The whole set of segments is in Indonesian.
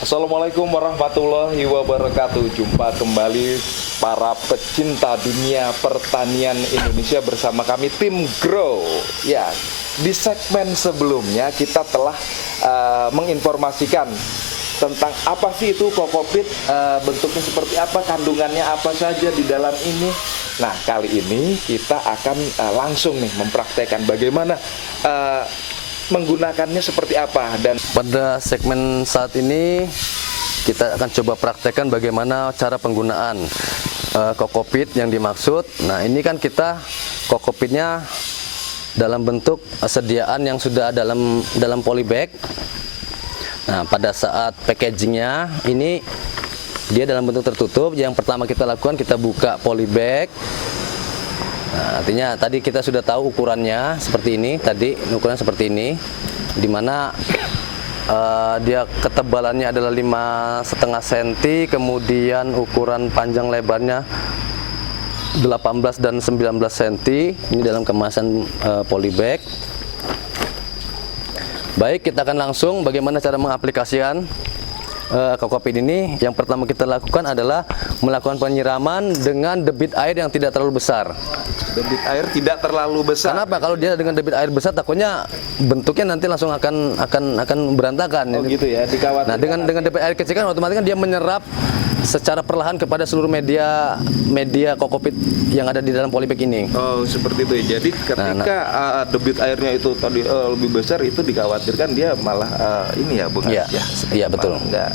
Assalamualaikum warahmatullahi wabarakatuh. Jumpa kembali para pecinta dunia pertanian Indonesia bersama kami tim Grow. Ya, di segmen sebelumnya kita telah menginformasikan tentang apa sih itu kokopit, bentuknya seperti apa, kandungannya apa saja di dalam ini. Nah, kali ini kita akan langsung nih mempraktekkan bagaimana menggunakannya seperti apa. Dan pada segmen saat ini kita akan coba praktekkan bagaimana cara penggunaan kokopit yang dimaksud. Nah, ini kan kita kokopitnya dalam bentuk sediaan yang sudah dalam polybag. Nah, pada saat packagingnya ini dia dalam bentuk tertutup. Yang pertama kita lakukan, kita buka polybag. Nah, artinya tadi kita sudah tahu ukurannya seperti ini, tadi ukuran seperti ini, dimana dia ketebalannya adalah 5,5 cm, kemudian ukuran panjang lebarnya 18 dan 19 cm. Ini dalam kemasan polybag. Baik, kita akan langsung bagaimana cara mengaplikasikan kokopit ini. Yang pertama kita lakukan adalah melakukan penyiraman dengan debit air yang tidak terlalu besar. debit air tidak terlalu besar. Kenapa? Kalau dia dengan debit air besar, takutnya bentuknya nanti langsung akan berantakan. Oh gitu ya, dikhawatirkan. Nah, dengan debit air kecil kan otomatis kan dia menyerap secara perlahan kepada seluruh media kokopit yang ada di dalam polybag ini. Oh, seperti itu ya. Jadi ketika debit airnya itu tadi lebih besar, itu dikhawatirkan dia malah ini ya, Bung. Iya, betul. Enggak.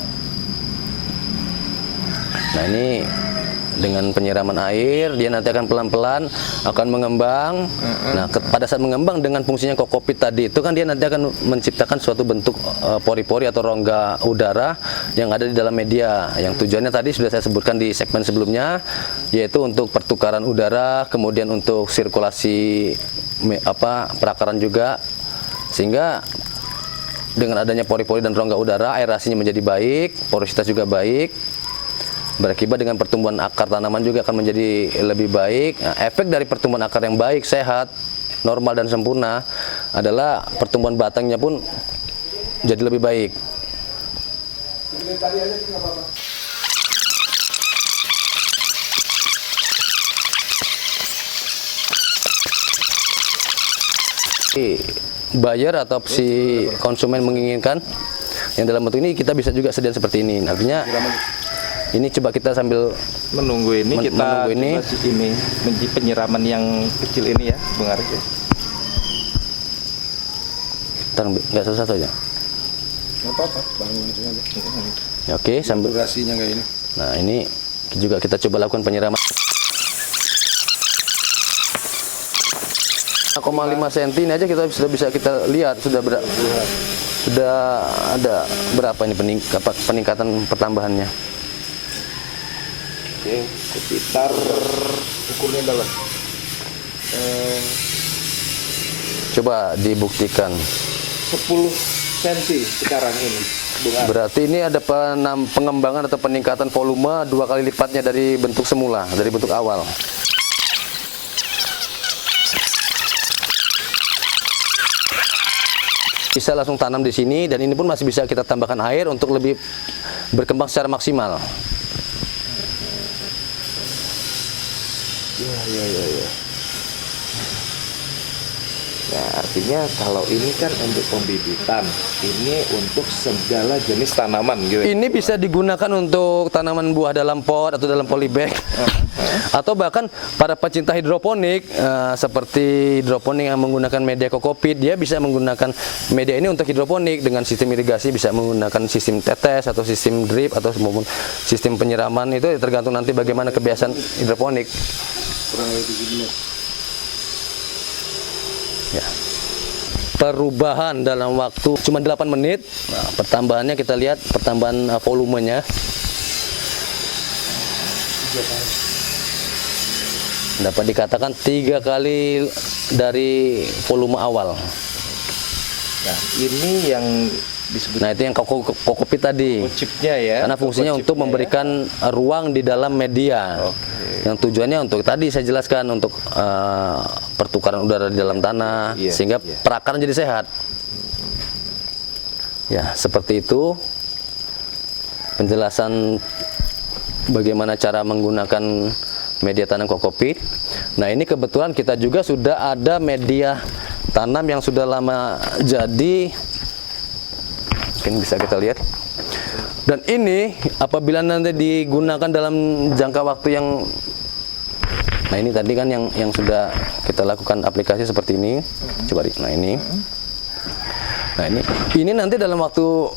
Nah, ini dengan penyiraman air, dia nanti akan pelan-pelan akan mengembang. Nah, pada saat mengembang dengan fungsinya kokopit tadi itu kan dia nanti akan menciptakan suatu bentuk pori-pori atau rongga udara yang ada di dalam media. Yang tujuannya tadi sudah saya sebutkan di segmen sebelumnya, yaitu untuk pertukaran udara, kemudian untuk sirkulasi perakaran juga, sehingga dengan adanya pori-pori dan rongga udara, aerasinya menjadi baik, porositas juga baik. Berakibat dengan pertumbuhan akar tanaman juga akan menjadi lebih baik. Nah, efek dari pertumbuhan akar yang baik, sehat, normal dan sempurna adalah pertumbuhan batangnya pun jadi lebih baik. Buyer atau si konsumen menginginkan yang dalam bentuk ini, kita bisa juga sediakan seperti ini. Artinya ini coba kita sambil menunggu ini, kita menunggu ini penyiraman yang kecil ini ya, Bung Arif ya. Nggak satu-satu aja. Nggak apa-apa, bangun itu aja. Oke, sambil durasinya kayak ini. Nah, ini juga kita coba lakukan penyiraman 0,5 cm ini aja kita sudah bisa kita lihat sudah ada berapa ini peningkatan pertambahannya. Oke, sekitar Ukurnya dalam. Coba dibuktikan 10 cm sekarang ini, Bung Arif. Berarti ini ada pengembangan atau peningkatan volume 2 kali lipatnya dari bentuk semula, dari bentuk awal. Bisa langsung tanam di sini, dan ini pun masih bisa kita tambahkan air untuk lebih berkembang secara maksimal. Ya. Nah, artinya kalau ini kan untuk pembibitan, ini untuk segala jenis tanaman gitu. Ini bisa digunakan untuk tanaman buah dalam pot atau dalam polybag. Atau bahkan para pecinta hidroponik, seperti hidroponik yang menggunakan media kokopit, dia bisa menggunakan media ini untuk hidroponik dengan sistem irigasi, bisa menggunakan sistem tetes atau sistem drip atau maupun sistem penyiraman. Itu tergantung nanti bagaimana kebiasaan hidroponik. Ya. Perubahan dalam waktu cuma 8 menit. Nah, pertambahannya kita lihat pertambahan volumenya. Dapat dikatakan 3 kali dari volume awal. Nah, ini yang disebut. Nah, itu yang kokopit tadi. Chipnya ya. Karena fungsinya untuk memberikan ruang di dalam media. Yang tujuannya untuk tadi saya jelaskan untuk pertukaran udara di dalam tanah, sehingga perakaran jadi sehat. Ya, seperti itu. penjelasan bagaimana cara menggunakan media tanam kokopit. Nah, ini kebetulan kita juga sudah ada media tanam yang sudah lama jadi, mungkin bisa kita lihat. Dan ini apabila nanti digunakan dalam jangka waktu yang, nah ini tadi kan yang sudah kita lakukan aplikasi seperti ini. Coba, nah ini nanti dalam waktu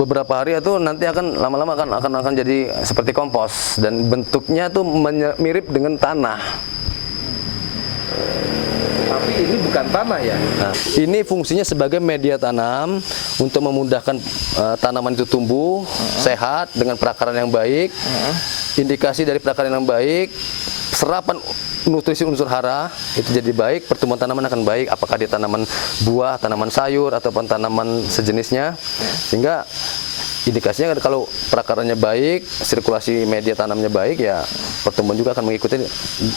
beberapa hari itu nanti akan lama-lama akan jadi seperti kompos, dan bentuknya tuh mirip dengan tanah. Tapi ini bukan tanah ya? Nah, ini fungsinya sebagai media tanam untuk memudahkan tanaman itu tumbuh sehat dengan perakaran yang baik. Indikasi dari perakaran yang baik, serapan nutrisi unsur hara itu jadi baik, pertumbuhan tanaman akan baik, apakah dia tanaman buah, tanaman sayur, ataupun tanaman sejenisnya. Sehingga indikasinya kalau perakarannya baik, sirkulasi media tanamnya baik, ya pertumbuhan juga akan mengikuti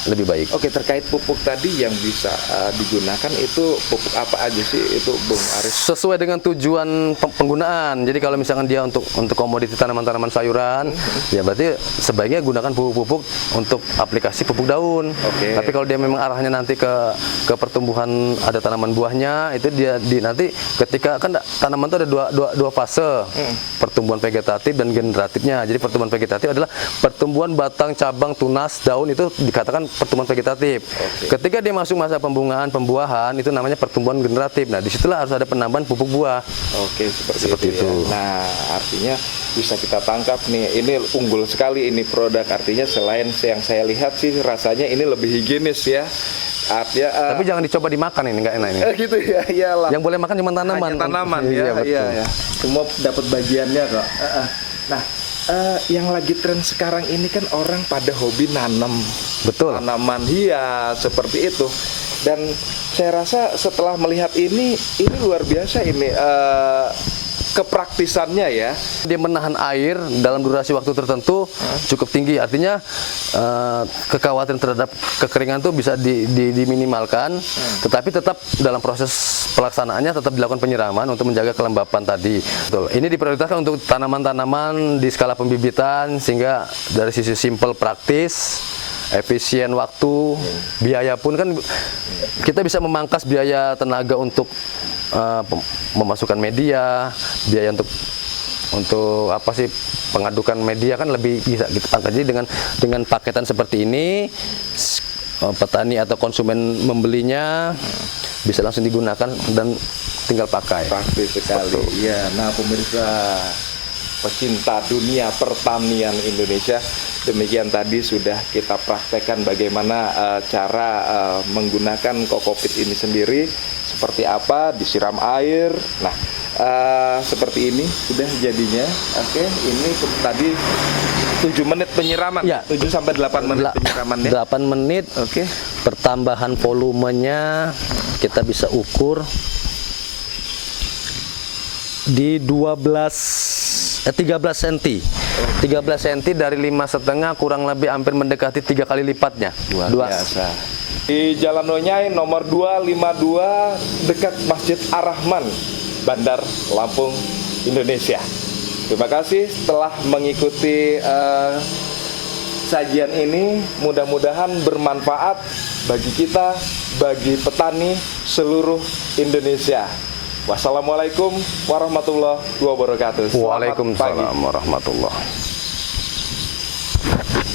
lebih baik. Oke, terkait pupuk tadi yang bisa digunakan itu pupuk apa aja sih itu Bung Aris? Sesuai dengan tujuan penggunaan. Jadi kalau misalkan dia untuk komoditi tanaman-tanaman sayuran, ya berarti sebaiknya gunakan pupuk-pupuk untuk aplikasi pupuk daun. Oke. Tapi kalau dia memang arahnya nanti ke pertumbuhan ada tanaman buahnya, itu dia nanti ketika kan tanaman itu ada dua fase. Pertumbuhan vegetatif dan generatifnya. Jadi pertumbuhan vegetatif adalah pertumbuhan batang, cabang, tunas, daun, itu dikatakan pertumbuhan vegetatif. Ketika dia masuk masa pembungaan, pembuahan, itu namanya pertumbuhan generatif. Nah, disitulah harus ada penambahan pupuk buah. Oke, seperti itu. Ya. Nah, artinya bisa kita tangkap nih, ini unggul sekali ini produk. Artinya selain yang saya lihat sih rasanya ini lebih higienis ya. Artinya, tapi jangan dicoba dimakan, ini nggak enak ini. Gitu ya, iyalah. Yang boleh makan cuma tanaman. Hanya tanaman ya, iya, betul. Iya. Semua dapat bagiannya kok. Nah, yang lagi tren sekarang ini kan orang pada hobi nanam. Betul. Tanaman hias seperti itu. Dan saya rasa setelah melihat ini luar biasa ini kepraktisannya ya. Dia menahan air dalam durasi waktu tertentu cukup tinggi. Artinya kekhawatiran terhadap kekeringan itu bisa diminimalkan. Tetapi tetap dalam proses pelaksanaannya tetap dilakukan penyiraman untuk menjaga kelembapan tadi. Betul. Ini diprioritaskan untuk tanaman-tanaman di skala pembibitan, sehingga dari sisi simpel praktis, efisien waktu, biaya pun kan kita bisa memangkas biaya tenaga untuk memasukkan media, biaya untuk apa sih pengadukan media kan lebih bisa kita pangkas. Jadi dengan paketan seperti ini, petani atau konsumen membelinya bisa langsung digunakan dan tinggal pakai. Praktis sekali. Iya. Nah, pemirsa pecinta dunia pertanian Indonesia, demikian tadi sudah kita praktekkan bagaimana cara menggunakan kokopit ini sendiri, seperti apa, disiram air. Nah, seperti ini sudah jadinya. Oke, ini tadi 7 menit penyiraman. Ya. 7 sampai 8 menit penyiraman ya. 8 menit. Oke. Pertambahan volumenya kita bisa ukur di 13 cm. 13 cm dari 5,5 kurang lebih hampir mendekati 3 kali lipatnya. Luar biasa. Di Jalan Nonyai nomor 252 dekat Masjid Ar-Rahman, Bandar Lampung, Indonesia. Terima kasih telah mengikuti sajian ini. Mudah-mudahan bermanfaat bagi kita, bagi petani seluruh Indonesia. Wassalamualaikum warahmatullahi wabarakatuh. Selamat pagi. Waalaikumsalam warahmatullahi.